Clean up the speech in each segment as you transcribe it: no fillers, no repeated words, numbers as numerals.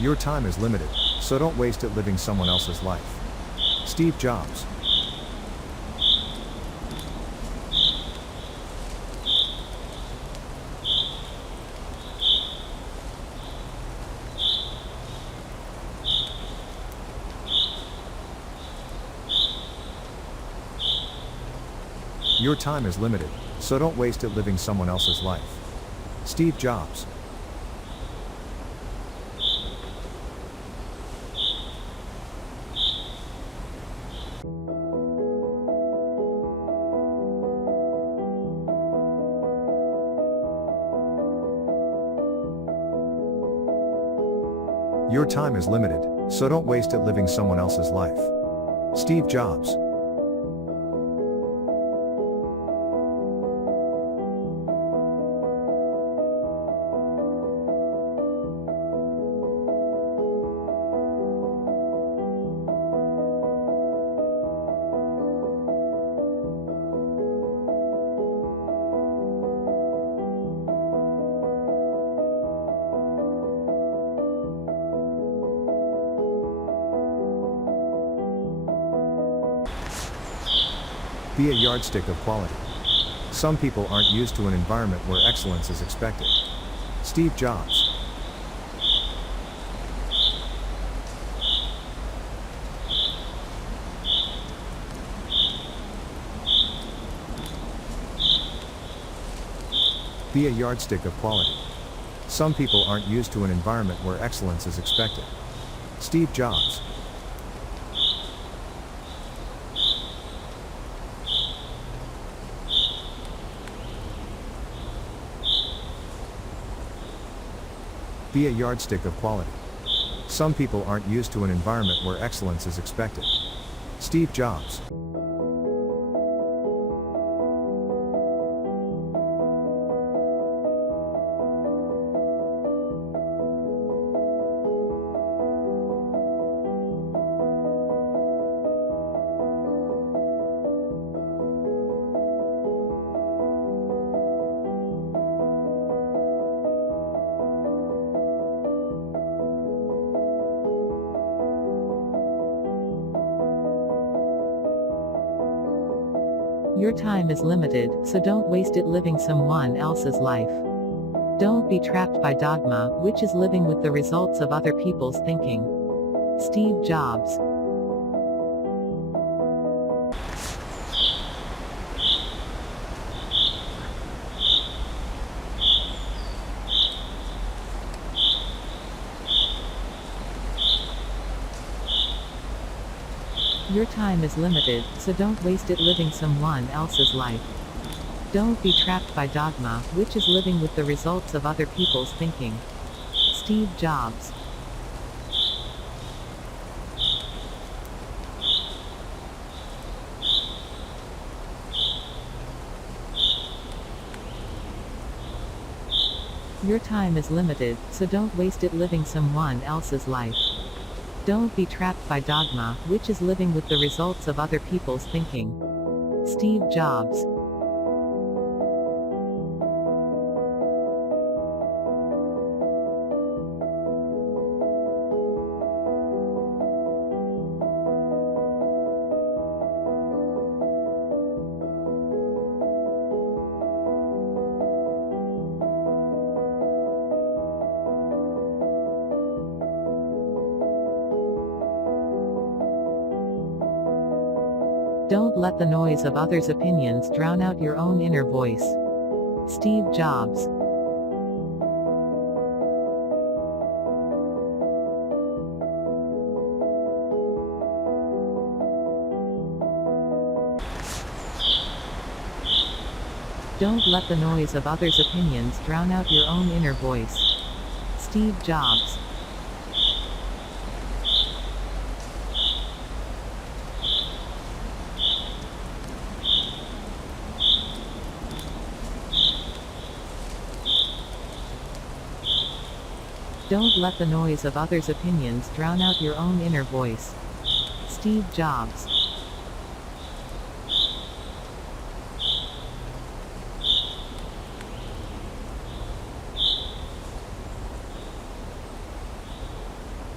Your time is limited, so don't waste it living someone else's life. Steve Jobs. Your time is limited, so don't waste it living someone else's life. Steve Jobs. Your time is limited, so don't waste it living someone else's life. Steve Jobs. Be a yardstick of quality. Some people aren't used to an environment where excellence is expected. Steve Jobs. Be a yardstick of quality. Some people aren't used to an environment where excellence is expected. Steve Jobs. Be a yardstick of quality. Some people aren't used to an environment where excellence is expected. Steve Jobs. Your time is limited, so don't waste it living someone else's life. Don't be trapped by dogma, which is living with the results of other people's thinking. Steve Jobs. Your time is limited, so don't waste it living someone else's life. Don't be trapped by dogma, which is living with the results of other people's thinking. Steve Jobs. Your time is limited, so don't waste it living someone else's life. Don't be trapped by dogma, which is living with the results of other people's thinking. Steve Jobs. Don't let the noise of others' opinions drown out your own inner voice. Steve Jobs. Don't let the noise of others' opinions drown out your own inner voice. Steve Jobs. Don't let the noise of others' opinions drown out your own inner voice. Steve Jobs.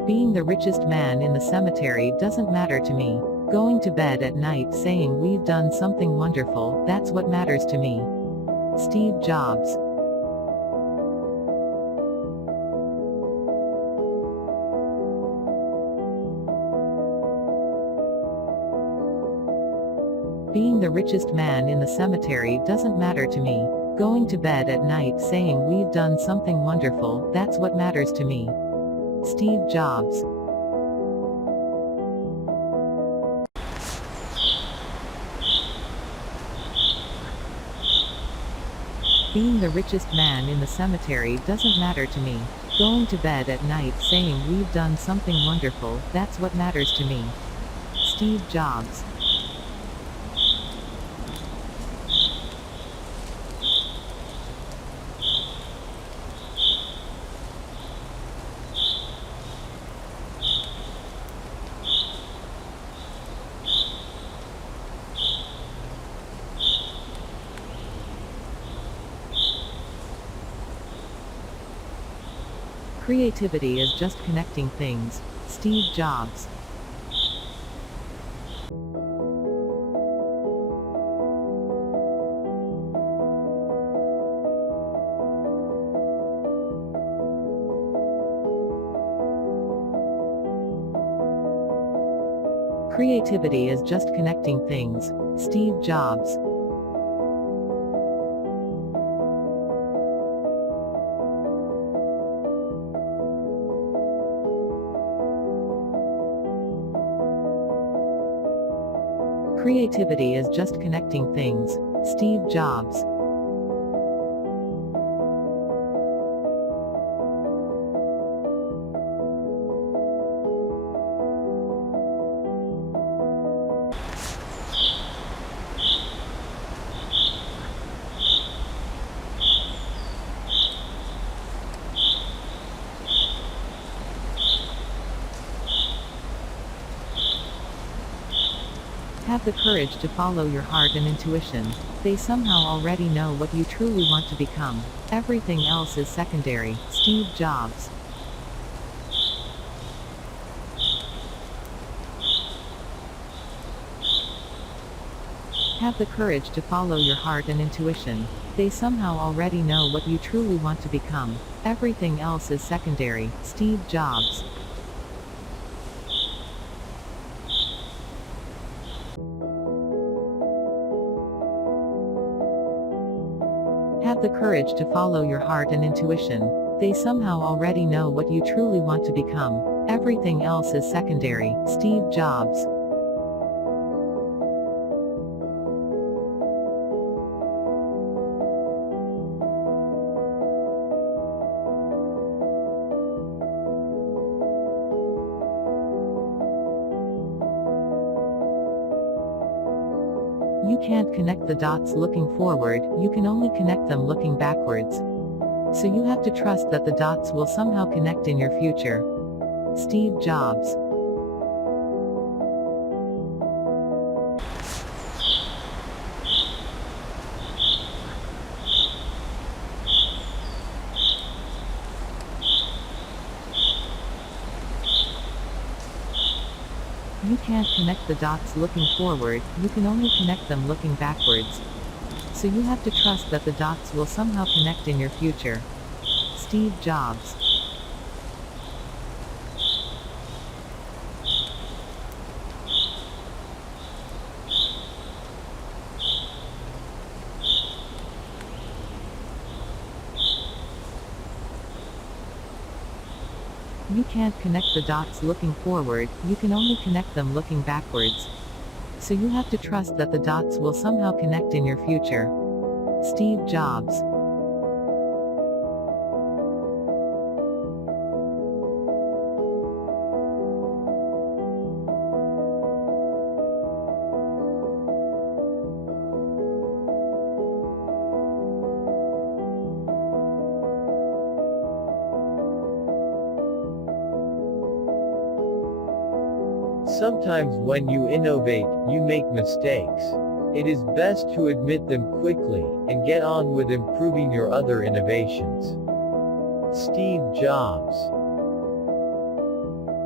Being the richest man in the cemetery doesn't matter to me. Going to bed at night saying we've done something wonderful, that's what matters to me. Steve Jobs. Being the richest man in the cemetery doesn't matter to me. Going to bed at night saying we've done something wonderful, that's what matters to me. Steve Jobs. Being the richest man in the cemetery doesn't matter to me. Going to bed at night saying we've done something wonderful, that's what matters to me. Steve Jobs. Creativity is just connecting things. Steve Jobs. Creativity is just connecting things. Steve Jobs. Creativity is just connecting things. Steve Jobs. Have the courage to follow your heart and intuition. They somehow already know what you truly want to become. Everything else is secondary. Steve Jobs. Have the courage to follow your heart and intuition. They somehow already know what you truly want to become. Everything else is secondary. Steve Jobs. Have the courage to follow your heart and intuition. They somehow already know what you truly want to become. Everything else is secondary. Steve Jobs. You can't connect the dots looking forward, you can only connect them looking backwards. So you have to trust that the dots will somehow connect in your future. Steve Jobs. You can't connect the dots looking forward, you can only connect them looking backwards. So you have to trust that the dots will somehow connect in your future. Steve Jobs. You can't connect the dots looking forward, you can only connect them looking backwards. So you have to trust that the dots will somehow connect in your future. Steve Jobs. Sometimes when you innovate, you make mistakes. It is best to admit them quickly, and get on with improving your other innovations. Steve Jobs.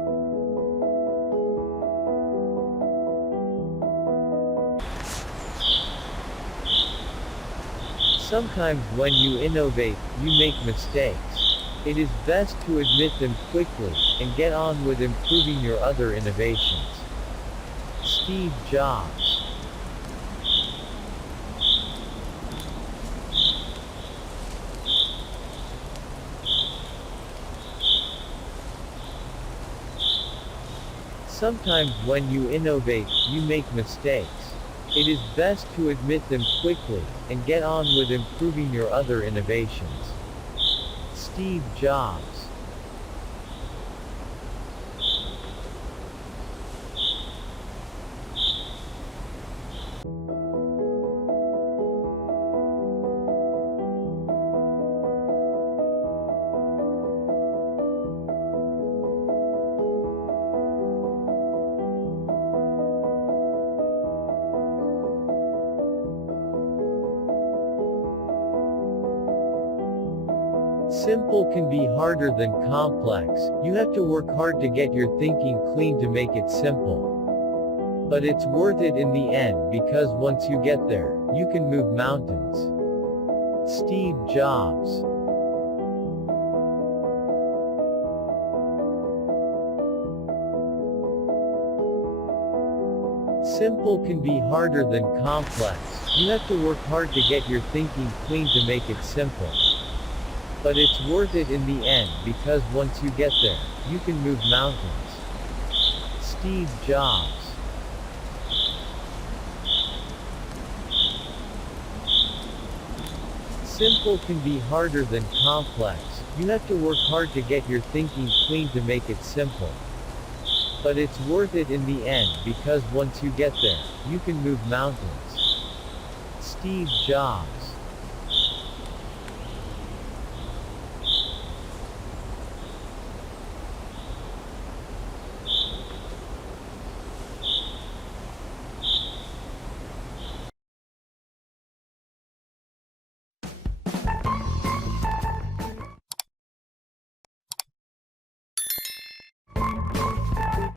Sometimes when you innovate, you make mistakes. It is best to admit them quickly, and get on with improving your other innovations. Steve Jobs. Sometimes when you innovate, you make mistakes. It is best to admit them quickly, and get on with improving your other innovations. Steve Jobs. Simple can be harder than complex. You have to work hard to get your thinking clean to make it simple. But it's worth it in the end because once you get there, you can move mountains. Steve Jobs. Simple can be harder than complex. You have to work hard to get your thinking clean to make it simple. But it's worth it in the end because once you get there, you can move mountains. Steve Jobs. Simple can be harder than complex. You have to work hard to get your thinking clean to make it simple. But it's worth it in the end because once you get there, you can move mountains. Steve Jobs.